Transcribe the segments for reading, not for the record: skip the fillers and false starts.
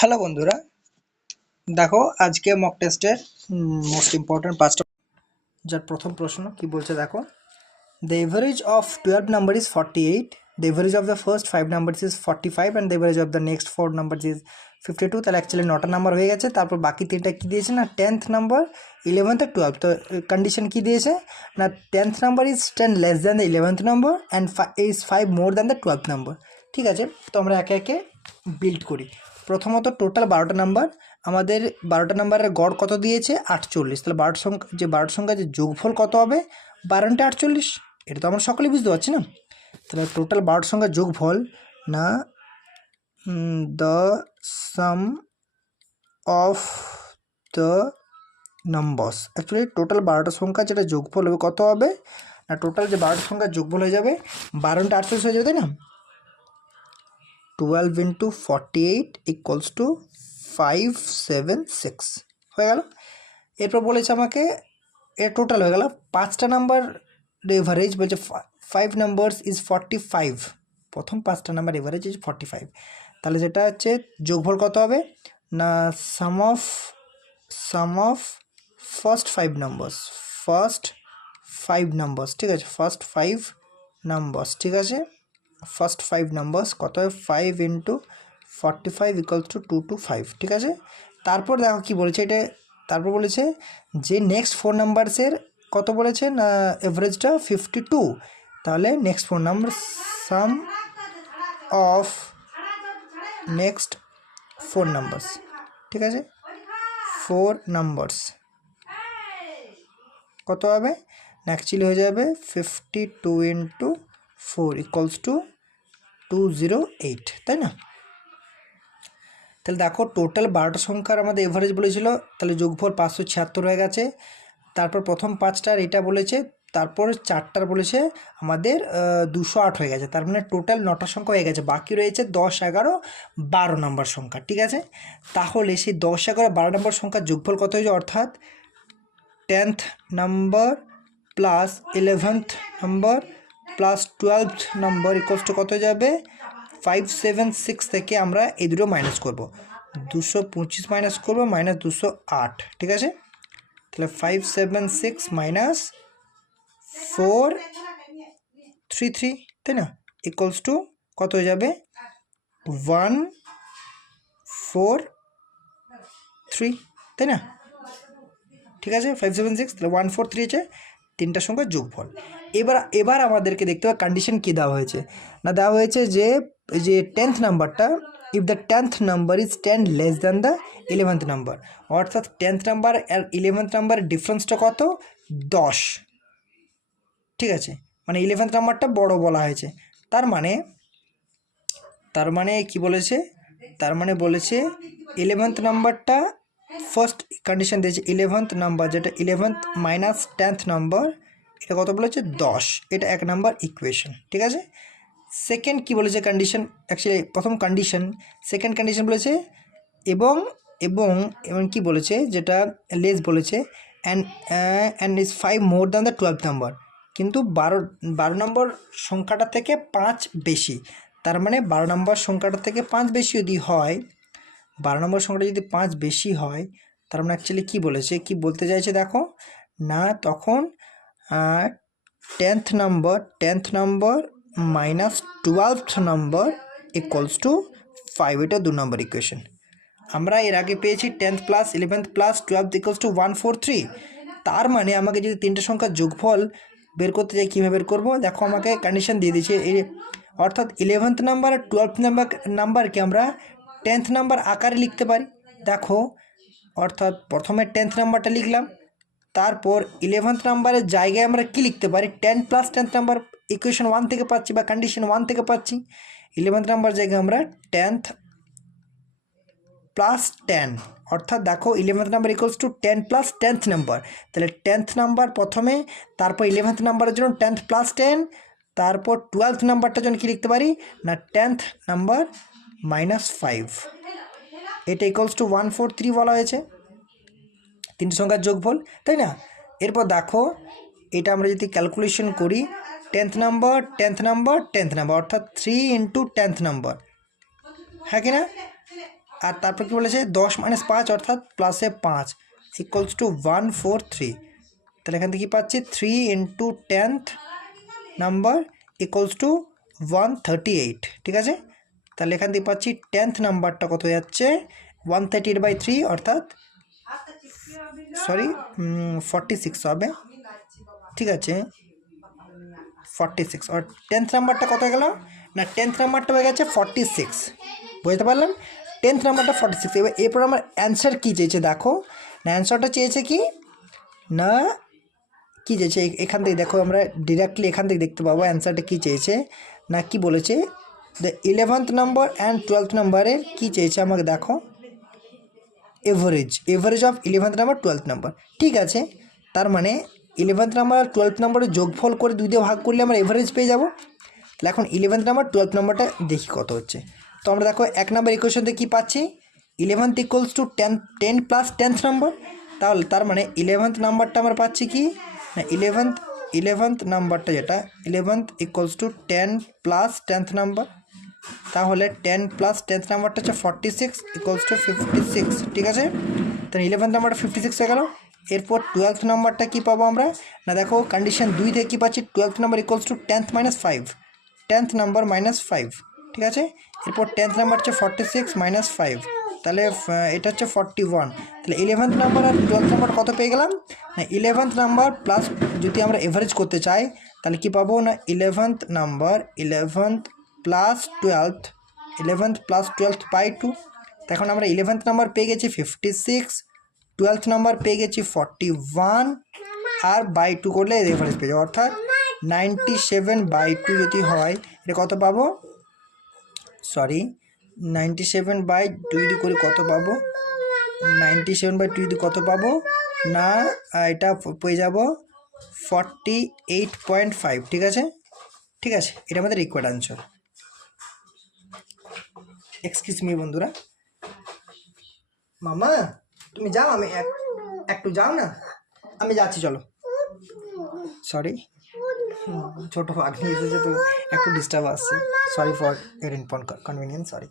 Hello বন্ধুরা, দেখো আজকে মক টেস্টের মোস্ট ইম্পর্টেন্ট পাঁচটা। যার প্রথম প্রশ্ন কি বলছে দেখো, the average of 12 number is 48, the average of the first 5 number is 45 and the average of the next 4 number is 52। তাহলে অ্যাকচুয়ালি 9টা নাম্বার হয়ে গেছে। তারপর বাকি 3টা কী দিয়েছে না 10th নাম্বার, 11th আর 12th। তো কন্ডিশন কী দিয়েছে না 10th number is 10 less than the 11th number and is 5 more than the 12th number. ঠিক আছে, তো আমরা একে একে বিল্ড করি। প্রথমত টোটাল 12টা নাম্বার, আমাদের 12টা নাম্বারের গড় কত দিয়েছে 48। তাহলে 12টা সংখ্যা যে যোগফল কত হবে 12 × 48। এটা তো আমরা সকলেই বুঝতে পারছি না। তাহলে টোটাল 12টা সংখ্যার যোগফল না the sum of the numbers, actually total 12টা সংখ্যা যেটা যোগফল হবে কত হবে না, টোটাল যে 12টা সংখ্যার যোগফল হয়ে যাবে 12 × 48 হয়ে যাবে, তাই না। 12 × 48 = 576 হয়ে গেল। এরপর বলেছে আমাকে এর টোটাল হয়ে গেল 5টা নাম্বার এভারেজ, বলছে 5 নাম্বারস ইজ 45। প্রথম 5টা নাম্বার এভারেজ ইজ 45। তাহলে যেটা হচ্ছে যোগফল কত হবে না সাম অফ ফার্স্ট 5 নাম্বারস, ঠিক আছে, ফার্স্ট 5 নাম্বারস, ঠিক আছে, ফার্স্ট 5 নাম্বারস কত হয় 5 × 45 = 225, ঠিক আছে। তারপর দেখো কি বলেছে এটা, তারপর বলেছে যে নেক্সট 4 নাম্বারসের কত বলেছে না এভারেজটা 52। তাহলে next 4 number some of next 4 numbers, ঠিক আছে, 4 নাম্বারস কত হবে না অ্যাকচুয়ালি হয়ে যাবে 52 × 4 = 208, তাই না। তাহলে দেখো টোটাল 12টা সংখ্যার আমাদের এভারেজ বলেছিল, তাহলে যোগফল 576 হয়ে গেছে। তারপর প্রথম 5টার এটা বলেছে, তারপর 4টার বলেছে আমাদের 208 হয়ে গেছে। তার মানে টোটাল 9টা সংখ্যা হয়ে গেছে, বাকি রয়েছে 10, 11, 12 নম্বর সংখ্যা, ঠিক আছে। তাহলে সেই 10, 11, 12 নম্বর সংখ্যার যোগফল কত হয়েছে, অর্থাৎ 10th number plus 11th number plus 12th number = কত হয়ে যাবে 576। থেকে আমরা এই দুটো মাইনাস করব, 225 মাইনাস করবো -208, ঠিক আছে। তাহলে 576 - 433, তাই না, = কত হয়ে যাবে 143, তাই না, ঠিক আছে। 576 তাহলে 143 হচ্ছে 3টা সংখ্যার যোগফল। এবার আমাদেরকে দেখতে হবে কন্ডিশন কী দেওয়া হয়েছে না, দেওয়া হয়েছে যে 10th নাম্বারটা, if the 10th number is 10 less than the 11th number, অর্থাৎ 10th নাম্বার আর 11th নাম্বারের ডিফারেন্সটা কত 10, ঠিক আছে, মানে 11th নাম্বারটা বড় বলা হয়েছে। তার মানে কি বলেছে, তার মানে বলেছে 11th নাম্বারটা ফার্স্ট কন্ডিশন দিয়েছে 11th নাম্বার, যেটা 11th মাইনাস 10th নাম্বার, এটা কত বলেছে 10, এটা 1 নাম্বার ইকুয়েশন, ঠিক আছে। সেকেন্ড কি বলেছে কন্ডিশন, অ্যাকচুয়ালি প্রথম কন্ডিশন, সেকেন্ড কন্ডিশন বলেছে এবং এবং এবং কি বলেছে যেটা লেস বলেছে and is 5 more than the 12th number, কিন্তু 12 নম্বর সংখ্যাটা থেকে 5 বেশি। তার মানে 12 নম্বর সংখ্যাটা থেকে 5 বেশি যদি হয়, 12 নম্বর সংখ্যাটা যদি 5 বেশি হয়, তার মানে অ্যাকচুয়ালি কী বলেছে, কি বলতে চাইছে দেখো না, তখন 10th number minus 12th number = 5, এটা 2 নম্বর ইকুয়েশন। আমরা এর আগে পেয়েছি 10th plus 11th plus 12th = 143। তার মানে আমাকে যদি 3টে সংখ্যার যোগফল বের করতে চাই, কীভাবে বের করবো, দেখো আমাকে কন্ডিশন দিয়ে দিয়েছে এই, অর্থাৎ 11th নাম্বার আর 12th নাম্বারকে আমরা 10th নাম্বার আকারে লিখতে পারি। দেখো অর্থাৎ প্রথমে 10th নাম্বারটা লিখলাম, তারপর 11th নাম্বারের জায়গায় আমরা কি লিখতে পারি 10 প্লাস 10th নাম্বার, ইকুয়েশন 1 থেকে পাচ্ছি বা কন্ডিশন 1 থেকে পাচ্ছি। 11th নাম্বার জায়গায় আমরা 10th প্লাস 10, অর্থাৎ দেখো 11th number = 10 plus 10th number. তাহলে 10th নাম্বার প্রথমে, তারপর 11th নাম্বারের জন্য 10th প্লাস 10, তারপর 12th নাম্বারটার জন্য কী লিখতে পারি না 10th নাম্বার -5, এটা = 143 বলা হয়েছে, 3 সংখ্যার যোগফল, তাই না। এরপর দেখো এটা আমরা যদি ক্যালকুলেশন করি 10th নাম্বার অর্থাৎ 3 × 10th নাম্বার, হ্যাঁ কি না, আর তারপর কী বলেছে 10 - 5 অর্থাৎ প্লাসে 5 ইকুয়ালস টু 143। তাহলে এখান থেকে কী পাচ্ছি 3 × 10th নাম্বার ইকুয়ালস টু 138। ঠিক আছে, তাহলে এখান থেকে পাচ্ছি 10th নাম্বারটা কত হয়ে যাচ্ছে 138/3 অর্থাৎ 46 হবে। ঠিক আছে 46 আর 10th নাম্বারটা কত হয়ে গেল না 10th নাম্বারটা হয়ে গেছে 46। বুঝতে পারলাম 10th নাম্বারটা 46। এবার এরপর আমার অ্যান্সার কী চেয়েছে দেখো না, অ্যান্সারটা চেয়েছে কি না কী চেয়েছে এখান থেকে দেখো আমরা ডিরেক্টলি এখান থেকে দেখতে পাবো অ্যান্সারটা কী চেয়েছে না কি বলেছে the 11th number and 12th নাম্বারের কী চেয়েছে আমাকে দেখো average of 11th number 12th number. ঠিক আছে, তার মানে 11th নাম্বার আর 12th নাম্বারের যোগফল করে 2 দিয়ে ভাগ করলে আমরা এভারেজ পেয়ে যাবো। তাহলে এখন 11th নাম্বার 12th নাম্বারটা দেখি কত হচ্ছে। তো আমরা দেখো 1 নম্বর ইকুয়েশন থেকে কী পাচ্ছি 11th equals to 10 plus 10th number. তাহলে তার মানে 11th নাম্বারটা আমরা পাচ্ছি কি না 11th নাম্বারটা যেটা 11th equals to 10 plus 10th number. তাহলে 10 প্লাস 10th নাম্বারটা হচ্ছে 46 ইকুয়ালস টু 56। ঠিক আছে, তাহলে 11th নাম্বারটা 56 হয়ে গেল। এরপর 12th নাম্বারটা কী পাবো আমরা না দেখো কন্ডিশন 2 থেকে কী পাচ্ছি 12th number equals to 10th - 5 10th number -5। ঠিক আছে, এরপর 10th নাম্বার হচ্ছে 46 - 5 তাহলে এটা হচ্ছে 41। তাহলে 11th নাম্বার আর 12th নাম্বার কত পেয়ে গেলাম না 11th নাম্বার প্লাস যদি আমরা এভারেজ করতে চাই তাহলে কি পাবো না 11th number 11th plus 12th by 2। তো এখন আমরা 11th নাম্বার পেয়ে গেছি 56, 12th নাম্বার পেয়ে গেছি 41 আর বাই 2 করলে এভারেজ পেয়ে যাবো অর্থাৎ 97/2 যদি হয় এটা কত পাবো 97/2 যদি করি কত পাবো 97/2 যদি কত পাবো না এটা পেয়ে যাব 48.5। ঠিক আছে, এটা আমাদের রিকোয়ার্ড আনসার। এক্সকিউজ মি বন্ধুরা, মামা তুমি যাও আমি একটু যাও না, আমি যাচ্ছি চলো। সরি ছোটো আগে এসেছে তো একটু ডিস্টার্ব আসছে, সরি ফর এর ইনকনভিনিয়েন্স, সরি।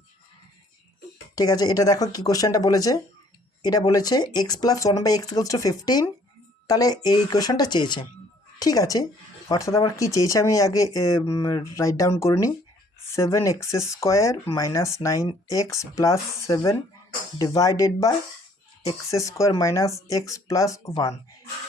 ঠিক আছে, এটা দেখো কি কোশ্চেনটা বলেছে, এটা বলেছে x + 1/x = 15। তাহলে এই কোশ্চেনটা চেয়েছে। ঠিক আছে, অর্থাৎ আমার কী চেয়েছে আমি আগে রাইট ডাউন করে নিই 7x² - 9x + 7 divided by x² - x + 1।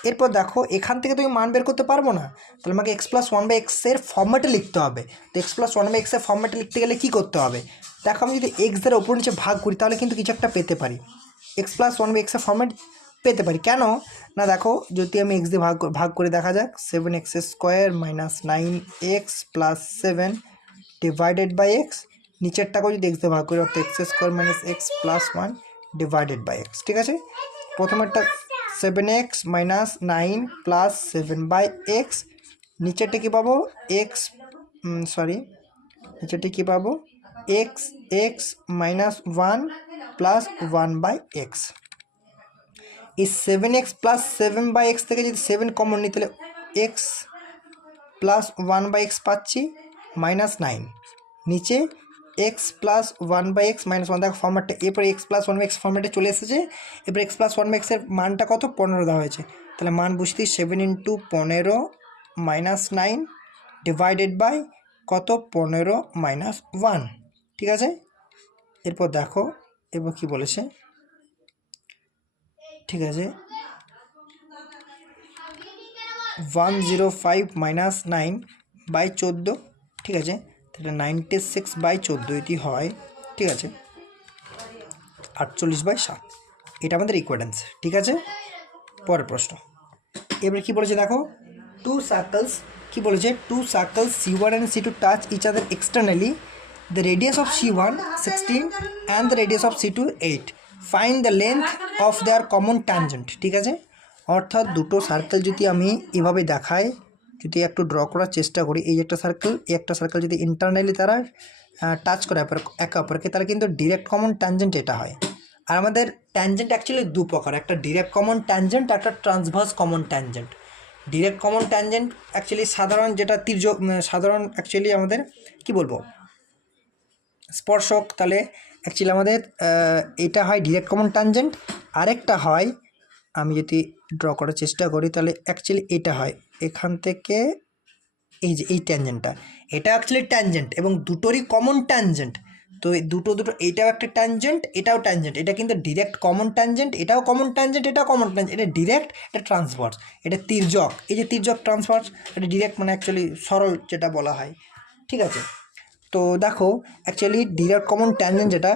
এরপর দেখো এখান থেকে তুমি মান বের করতে পারবো না, তাহলে আমাকে x + 1/x এর ফর্ম্যাটে লিখতে হবে। তো x + 1/x এর ফর্ম্যাটে লিখতে গেলে কী করতে হবে দেখো, আমি যদি x দ্বারা উপর নিচে ভাগ করি তাহলে কিন্তু কিছু একটা পেতে পারি, x + 1/x এর ফর্ম্যাট পেতে পারি। কেন না দেখো যদি আমি x দিয়ে ভাগ করে দেখা যাক 7x² - 9x + 7 divided by x, নিচেরটাকেও যদি x দিয়ে ভাগ করি অর্থাৎ x² - x + 1 divided by x। ঠিক আছে, প্রথমেরটা 7x - 9 + 7/x, নিচেরটা কী পাবো নিচেরটা কী পাবো x - 1 + 1/x। এই 7x + 7/x থেকে যদি 7 কমন নিই তাহলে x + 1/x পাচ্ছি -9, নিচে x + 1/x -1 দেখো ফর্ম্যাটটা। এরপরে x + 1/x ফর্ম্যাটে চলে এসেছে। এরপরে x + 1/x এর মানটা কত 15 দেওয়া হয়েছে, তাহলে মান বুঝতেই 7 × 15 - 9 ডিভাইডেড বাই কত 15 - 1। ঠিক আছে, এরপর দেখো এবার কী বলেছে। ঠিক আছে 105 - 9/14। ঠিক আছে, তাহলে 96/14 এটি হয়। ঠিক আছে 48/7, এটা আমাদের রিকোয়ার্ড অ্যান্সার। ঠিক আছে, পরের প্রশ্ন এবার কী বলেছে দেখো two circles C1 and C2 touch each other externally, the radius of C1 16 and the radius of C2 8, find the length of their common tangent. ঠিক আছে, অর্থাৎ দুটো সার্কেল যদি আমি এভাবে দেখাই, যদি একটু ড্র করার চেষ্টা করি, এই একটা সার্কেল এই একটা সার্কেল যদি ইন্টারনালি তারা টাচ করে একে অপরকে তাহলে কিন্তু ডিরেক্ট কমন ট্যানজেন্ট এটা হয়। আর আমাদের ট্যানজেন্ট অ্যাকচুয়ালি দু প্রকার, একটা ডিরেক্ট কমন ট্যানজেন্ট, একটা transverse common tangent. Direct common tangent actually সাধারণ যেটা সাধারণ অ্যাকচুয়ালি আমাদের কি বলবো স্পর্শক, তাহলে অ্যাকচুয়ালি আমাদের এটা হয় ডিরেক্ট কমন ট্যানজেন্ট, আরেকটা হয়, আমি যদি ড্র করার চেষ্টা করি তাহলে অ্যাকচুয়ালি এটা হয় এখান থেকে এই যে এই ট্যানজেন্টটা, এটা অ্যাকচুয়ালি ট্যানজেন্ট এবং দুটোরই কমন ট্যানজেন্ট। তো এই দুটো এটাও একটা ট্যানজেন্ট, এটাও ট্যানজেন্ট, এটা কিন্তু ডিরেক্ট কমন ট্যানজেন্ট, এটাও কমন ট্যানজেন্ট, এটাও কমন ট্যানজেন্ট, এটা ডিরেক্ট, এটা ট্রান্সভার্স, এটা তির্যক, এই যে তির্যক ট্রান্সভার্স, এটা ডিরেক্ট মানে অ্যাকচুয়ালি সরল যেটা বলা হয়। ঠিক আছে, তো দেখো অ্যাকচুয়ালি ডিরেক্ট কমন ট্যানজেন্ট যেটা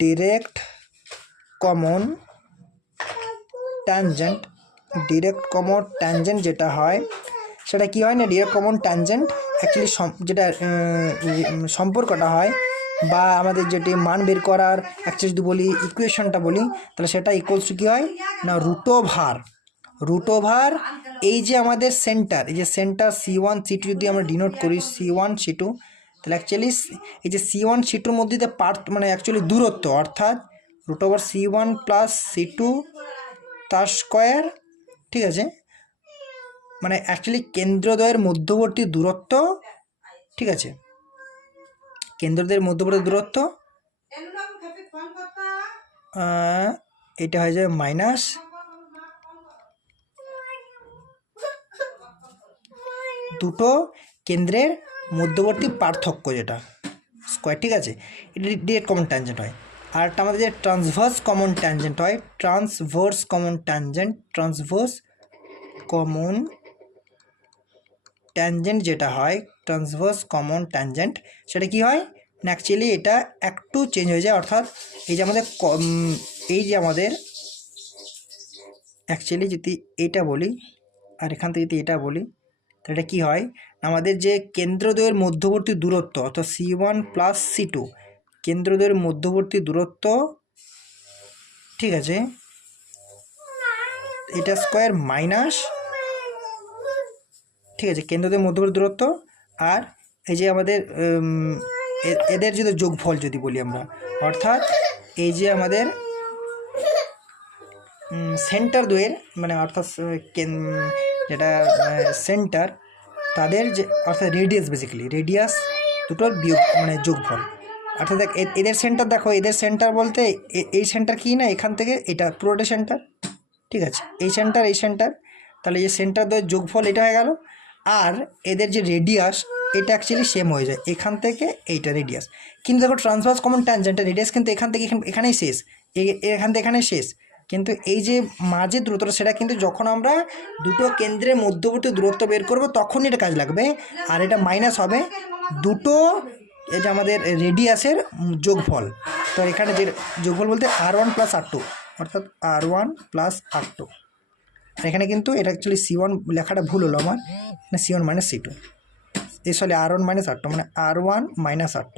direct common tangent, direct common tangent যেটা হয় সেটা কী হয় না, ডিরেক্ট কমন ট্যানজেন্ট অ্যাকচুয়ালি যেটা সম্পর্কটা হয় বা আমাদের যেটি মান বের করার অ্যাকচুয়ালি যদি বলি ইকুয়েশনটা বলি তাহলে সেটা ইকুয়ালস টু কী হয় না রুট ওভার এই যে আমাদের সেন্টার, এই যে সেন্টার C1 C2 যদি আমরা ডিনোট করি C1 C2, তাহলে অ্যাকচুয়ালি এই যে C1 C2-র মধ্যে যে মানে অ্যাকচুয়ালি দূরত্ব, অর্থাৎ root over C1 plus C2 তার স্কোয়ার। ঠিক আছে, মানে অ্যাকচুয়ালি কেন্দ্রদ্বয়ের মধ্যবর্তী দূরত্ব। ঠিক আছে, কেন্দ্রদ্বয়ের মধ্যবর্তী দূরত্ব এটা হয়ে যাবে মাইনাস দুটো কেন্দ্রের মধ্যবর্তী পার্থক্য যেটা স্কোয়ার। ঠিক আছে, এটা ডিরেক্ট কমন ট্যানজেন্ট হয়। আর একটা আমাদের যে ট্রান্সভার্স কমন ট্যানজেন্ট হয়, ট্রান্সভার্স কমন ট্যানজেন্ট যেটা হয়, ট্রান্সভার্স কমন ট্যানজেন্ট সেটা কি হয় না, অ্যাকচুয়ালি এটা একটু চেঞ্জ হয়ে যায়, অর্থাৎ এই যে আমাদের অ্যাকচুয়ালি যদি এটা বলি আর এখান থেকে যদি এটা বলি তাহলে এটা কী হয়, আমাদের যে কেন্দ্রদ্বয়ের মধ্যবর্তী দূরত্ব অর্থাৎ C1 প্লাস C2 কেন্দ্রদ্বয়ের মধ্যবর্তী দূরত্ব। ঠিক আছে, এটা স্কোয়ার মাইনাস, ঠিক আছে, কেন্দ্রদ্বয়ের মধ্যবর্তী দূরত্ব আর এই যে আমাদের এদের যদি যোগফল যদি বলি আমরা, অর্থাৎ এই যে আমাদের সেন্টার দ্বয়ের মানে অর্থাৎ যেটা সেন্টার তাদের যে অর্থাৎ রেডিয়াস, বেসিক্যালি রেডিয়াস দুটোর বিয়োগ মানে যোগফল। অর্থাৎ দেখ এদের সেন্টার, দেখো এদের সেন্টার বলতে এই সেন্টার কি না, এখান থেকে এটা পুরোটা সেন্টার। ঠিক আছে, এই সেন্টার, তাহলে এই সেন্টার দ্বয়ের যোগফল এটা হয়ে গেল। আর এদের যে রেডিয়াস এটা অ্যাকচুয়ালি সেম হয়ে যায়, এখান থেকে এইটা রেডিয়াস। কিন্তু দেখো ট্রান্সভার্স কমন ট্যানজেন্টের রেডিয়াস কিন্তু এখান থেকে এখানেই শেষ, এখান থেকে এখানেই শেষ, কিন্তু এই যে মাঝের দূরত্বটা সেটা কিন্তু যখন আমরা দুটো কেন্দ্রের মধ্যবর্তী দূরত্ব বের করব তখনই এটা কাজ লাগবে। আর এটা মাইনাস হবে দুটো এই যে আমাদের রেডিয়াসের যোগফল। তো এখানে যে যোগফল বলতে R1 প্লাস R2, অর্থাৎ R1 প্লাস R2। এখানে কিন্তু এটা অ্যাকচুয়ালি C1 লেখাটা ভুল হলো আমার, C1 minus C2, sorry R1 minus R2 মানে R1 মাইনাস R2।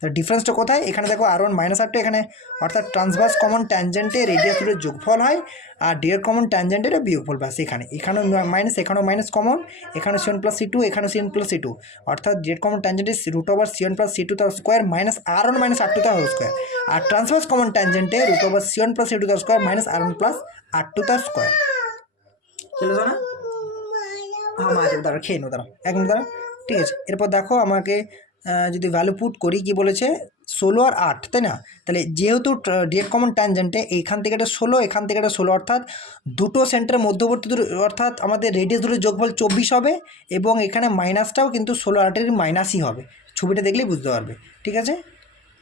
তো ডিফারেন্সটা কোথায়, এখানে দেখো R1 মাইনাস R2 এখানে, অর্থাৎ ট্রান্সভার্স কমন ট্যানজেন্টে রেডিয়াস দুটোর যোগফল হয় আর ডিরেক্ট কমন ট্যানজেন্টের বিয়োগফল, ব্যাস এখানেও মাইনাস, এখানেও মাইনাস কমন, এখানেও C1 প্লাস C2, এখানেও C1 প্লাস C2, অর্থাৎ ডিরেক্ট কমন ট্যানজেন্টে root over C1 plus C2 তার square minus R1 minus R2 তার হোল স্কোয়ার। আর ট্রান্সভার্স কমন ট্যানজেন্টে root over C1 plus C2 তার square minus R1 plus R2 তার square. চলে যাও না, হ্যাঁ মাঝে দাঁড়া খেয়ে নো, দাঁড়া এক মিনিট দাঁড়া। ঠিক আছে, এরপর দেখো আমাকে যদি ভ্যালু পুট করি কি বলেছে 16 আর 8, তাই না? তাহলে যেহেতু ডিরেক্ট কমন ট্যানজেন্টে এইখান থেকে একটা 16, এখান থেকে একটা 16, অর্থাৎ দুটো সেন্টারের মধ্যবর্তী অর্থাৎ আমাদের রেডিয়াস দুটোর যোগফল 24 হবে এবং এখানে মাইনাসটাও কিন্তু 16 আর 8-এর মাইনাসই হবে, ছবিটা দেখলেই বুঝতে পারবে। ঠিক আছে,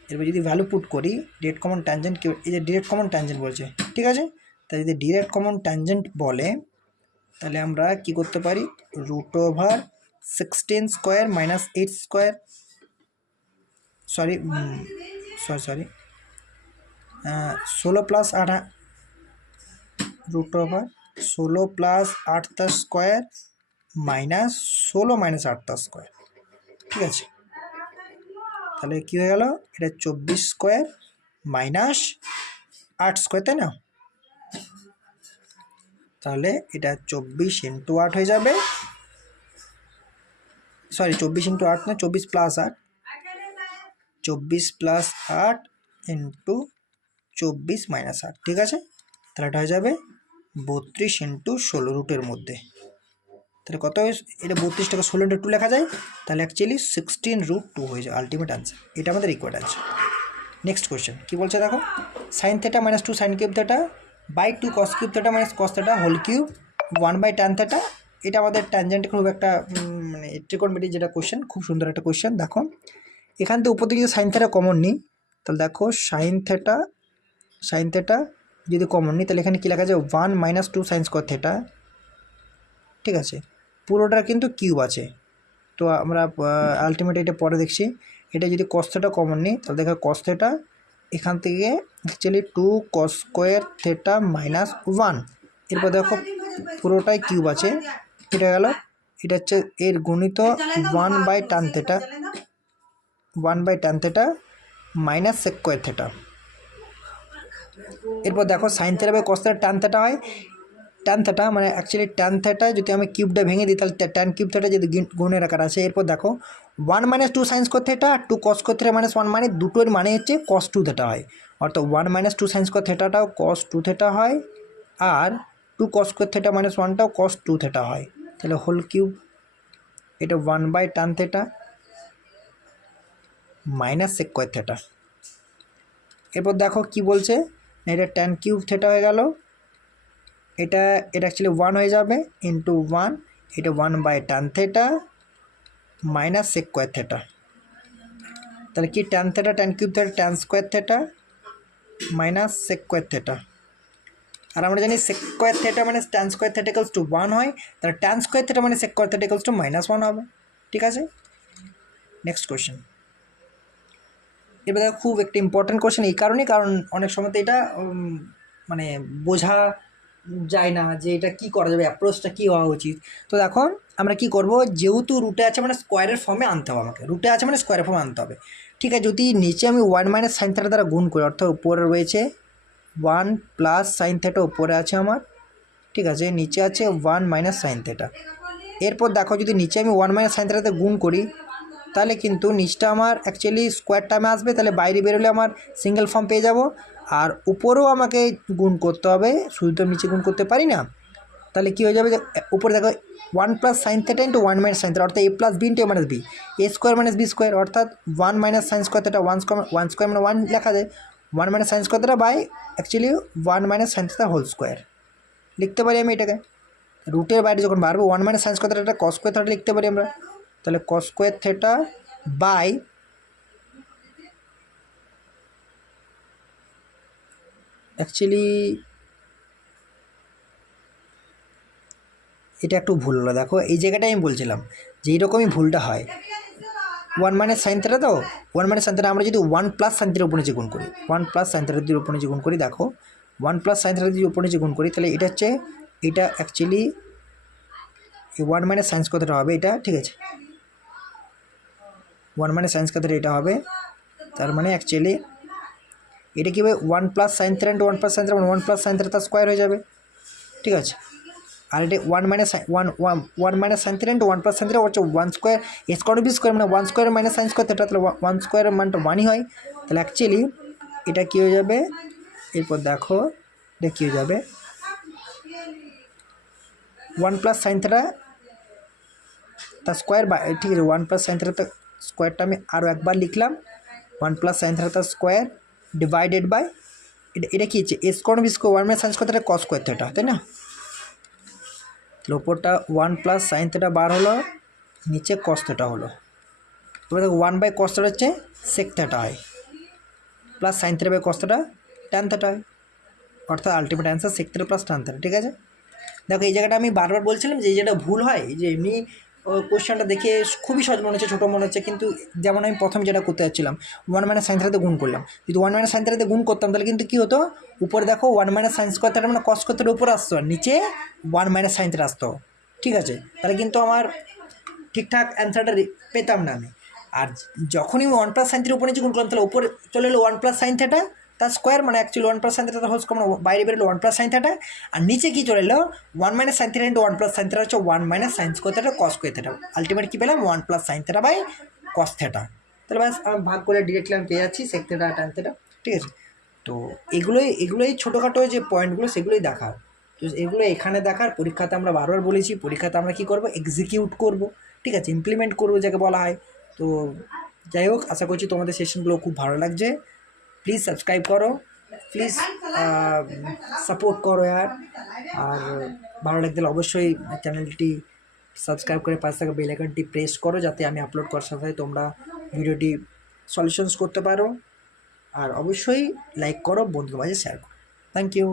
এরপর যদি ভ্যালু পুট করি ডিরেক্ট কমন ট্যানজেন্ট, এই যে ডিরেক্ট কমন ট্যানজেন্ট বলছে, ঠিক আছে, তাই যদি ডিরেক্ট কমন ট্যানজেন্ট বলে তাহলে আমরা কি করতে পারি, root over 16 square minus 8 square, sorry 16 plus 8, root over 16 plus 8 তার স্কোয়ার মাইনাস 16 মাইনাস 8 তার স্কোয়ার। ঠিক আছে, তাহলে কী হয়ে গেল, এটা 24 স্কোয়ার মাইনাস 8 স্কোয়ার, তাই না? তাহলে এটা 24 ইন্টু 8 হয়ে যাবে, সরি 24 ইন্টু 8 না, 24 প্লাস 8, 24 প্লাস 8 ইন্টু 24 মাইনাস 8। ঠিক আছে, তাহলে এটা হয়ে যাবে 32 ইন্টু 16 রুটের মধ্যে। তাহলে কত, এটা 32 টাকা 16 2 লেখা যায়, তাহলে অ্যাকচুয়ালি 16√2 হয়ে যায় আলটিমেট আনসার। এটা আমাদের রিকোয়ার্ড আনসার। নেক্সট কোয়েশ্চেন কী বলছে দেখো, sine theta minus 2 sine cube theta by 2 cos cube theta minus cos theta whole cube 1/tan theta. এটা আমাদের ট্যানজেন্ট খুব একটা মানে ট্রিকোণমিতি যেটা কোয়েশ্চেন, খুব সুন্দর একটা কোয়েশ্চেন। দেখো এখান থেকে উপর দিকে যদি সাইন থেটা কমন নিই, তাহলে দেখো সাইন থেটা যদি কমন নিই, তাহলে এখানে কী লেখা যায় 1 - 2 সাইন স্কোয়ার থেটা, ঠিক আছে, পুরোটার কিন্তু কিউব আছে। তো আমরা আলটিমেট এটা পরে দেখছি। এটা যদি কস থেটা কমন নিই, তাহলে দেখো কস থেটা এখান থেকে actually 2 cos square theta minus 1, এরপর দেখো পুরোটাই কিউব আছে, এটা গেল, এটা হচ্ছে এর গুণিত 1/tan theta minus sec square theta. এরপর দেখো sine theta by cos theta tan theta হয়, ট্যান থেটা মানে অ্যাকচুয়ালি ট্যান থেটা যদি আমি কিউবটা ভেঙে দিই, তাহলে ট্যান কিউব থেটা যদি গুণের আকার আছে। এরপর দেখো 1 - 2 সাইন স্কোয়ার থেটা আর 2 কস স্কোয়ার থেটা মাইনাস 1, মানে দুটোর মানে হচ্ছে কস 2 থেটা হয়, অর্থাৎ 1 - 2 সাইন স্কোয়ার থেটাটাও কস 2 থেটা হয়, আর 2 কস স্কোয়ার থেটা মাইনাস 1টাও কস 2 থেটা হয়। তাহলে হোল কিউব, এটা 1/tan theta minus sec square theta. এরপর দেখো কি বলছে, এটা ট্যান কিউব থেটা হয়ে গেল, এটা অ্যাকচুয়ালি 1 হয়ে যাবে ইন্টু 1, এটা 1/tan theta minus sec square theta. তাহলে কি tan theta tan cube theta tan square theta minus sec square theta. আর আমরা জানি সেক স্কোয়ার থেটা মানে tan square theta equals to 1 হয়, তাহলে ট্যান স্কোয়ার থেটা মানে sec square theta equals to -1 হবে, ঠিক আছে। নেক্সট কোয়েশ্চেন, এবার দেখো খুব একটা ইম্পর্টেন্ট কোয়েশ্চেন এই কারণে, কারণ অনেক সময় তো এটা মানে বোঝা যায় না যে এটা কী করা যাবে, অ্যাপ্রোচটা কী হওয়া উচিত। তো দেখো আমরা কি করব, যেহেতু রুটে আছে মানে স্কোয়ারের ফর্মে আনতে হবে, আমাকে রুটে আছে মানে স্কোয়ারের ফর্মে আনতে হবে, ঠিক আছে। যদি নিচে আমি 1 - সাইন থেটা দ্বারা গুণ করি, অর্থাৎ উপরে রয়েছে 1 + সাইন থেটা উপরে আছে আমার, ঠিক আছে, নিচে আছে 1 - সাইন থেটা। এরপর দেখো যদি নিচে আমি 1 - সাইন থেটাতে গুণ করি, তাহলে কিন্তু নিচটা আমার অ্যাকচুয়ালি স্কোয়ার টার্মে আসবে, তাহলে বাইরে বেরোলে আমার সিঙ্গেল ফর্ম পেয়ে যাব। আর উপরেও আমাকে গুণ করতে হবে, শুধু তো নিচে গুণ করতে পারি না, তাহলে কী হয়ে যাবে, উপরে দেখো 1 + sine theta into 1 - sine theta, অর্থাৎ a + b into a - b, a square - b square, অর্থাৎ 1 - সাইন স্কোয়ার থেটা 1 স্কোয়ার মানে 1 লেখা যায়, 1 - sine square theta by actually 1 - sine theta whole square লিখতে পারি আমি এটাকে। রুটের বাইরে যখন বাড়বে 1 - sine square theta cos square theta লিখতে পারি আমরা, তাহলে cos square theta by actually এটা একটু ভুল হলো। দেখো এই জায়গাটাই আমি বলছিলাম যে এইরকমই ভুলটা হয়, 1 - সাইন থেটা, তো 1 - সাইন থেটা আমরা যদি 1 + সাইন থেটার উপর নিচে গুণ করি, 1 + সাইন থেটার উপর নিচে গুণ করি, দেখো 1 + সাইন থেটার উপর নিচে গুণ করি, তাহলে এটা হচ্ছে, এটা অ্যাকচুয়ালি 1 - সাইন স্কোয়ার থেটা হবে এটা, ঠিক আছে, 1 - সাইন স্কোয়ার থেটা এটা হবে। তার মানে অ্যাকচুয়ালি এটা কী হবে, 1 + sine theta into 1 + sine theta মানে 1 + সাইন থেটা তার স্কোয়ার হয়ে যাবে, ঠিক আছে। আর এটা 1 - sine theta into 1 + sine theta হচ্ছে 1 স্কোয়ার এ স্কোয়ার বি স্কোয়ার, মানে 1 square minus sine square theta, তাহলে 1 স্কোয়ারের মানটা 1ই হয়। তাহলে অ্যাকচুয়ালি এটা কী হয়ে যাবে, এরপর দেখো এটা কী হয়ে যাবে, 1 + সাইন থেটা তার স্কোয়ার, বা ঠিক আছে 1 + সাইন থেটা তার স্কোয়ারটা আমি আরও একবার লিখলাম, 1 + সাইন থেটা তার স্কোয়ার ডিভাইডেড বাই এটা কী হচ্ছে a square b square 1 - sine square theta cos square theta, তাই না। তাহলে ওপরটা 1 + সাইন থেটা বার হলো, নিচে কস থেটা হলো। এবার দেখো 1/cos থেটা হচ্ছে সেক থেটা হয়, plus sine theta by cos theta tan theta হয়, অর্থাৎ ultimate answer sec theta plus tan theta, ঠিক আছে। দেখো এই জায়গাটা আমি বারবার বলছিলাম যে যেটা ভুল হয়, যে এমনি কোয়েশ্চেনটা দেখে খুবই সহজ মনে হচ্ছে, ছোটো মনে হচ্ছে, কিন্তু যেমন আমি প্রথম যেটা করতে যাচ্ছিলাম 1 - সাইন থেটাতে গুণ করলাম, যদি 1 - সাইন থেটাতে গুণ করতাম তাহলে কিন্তু কী হতো, উপরে দেখো 1 - সাইন স্কোয়ার থেটা মানে কস স্কোয়ার থেটার উপরে আসতো, আর নিচে 1 - সাইন থেটা আসতো, ঠিক আছে। তাহলে কিন্তু আমার ঠিকঠাক অ্যান্সারটা পেতাম না আমি। আর যখনই আমি 1 + সাইন থেটার উপরে নিচে গুণ করলাম, তাহলে উপরে চলে এলো 1 + সাইন থেটা তার স্কোয়ার, মানে actually 1 + sine theta whole square, মানে বাইরে বেরোলো 1 + সাইন থেটা, আর নিচে কী চলে এলো 1 - sine theta into 1 + sine theta হচ্ছে 1 - sine square theta cos square theta, ultimate কী পেলাম 1 + sine theta by cos theta. তাহলে ব্যাস আমি ভাগ করে ডিরেক্টলি আমি পেয়ে যাচ্ছি সেক থেটা ট্যান থেটা, ঠিক আছে। তো এগুলোই ছোটোখাটো যে পয়েন্টগুলো সেগুলোই দেখা, তো এগুলো এখানে দেখার, পরীক্ষাতে আমরা বারবার বলেছি, পরীক্ষাতে আমরা কী করবো, এক্সিকিউট করব, ঠিক আছে, ইমপ্লিমেন্ট করবো যাকে বলা হয়। তো যাই হোক, আশা করছি তোমাদের সেশনগুলো খুব ভালো লাগছে। প্লিজ সাবস্ক্রাইব করো, প্লিজ সাপোর্ট করো আর ভালো লাগলে অবশ্যই চ্যানেলটি সাবস্ক্রাইব করে পাশে থাকা বেল আইকনটি প্রেস করো, যাতে আমি আপলোড করার সাথে সাথে তোমরা ভিডিওটি সলিউশনস করতে পারো। আর অবশ্যই লাইক করো, বন্ধুদের মাঝে শেয়ার করো। Thank you.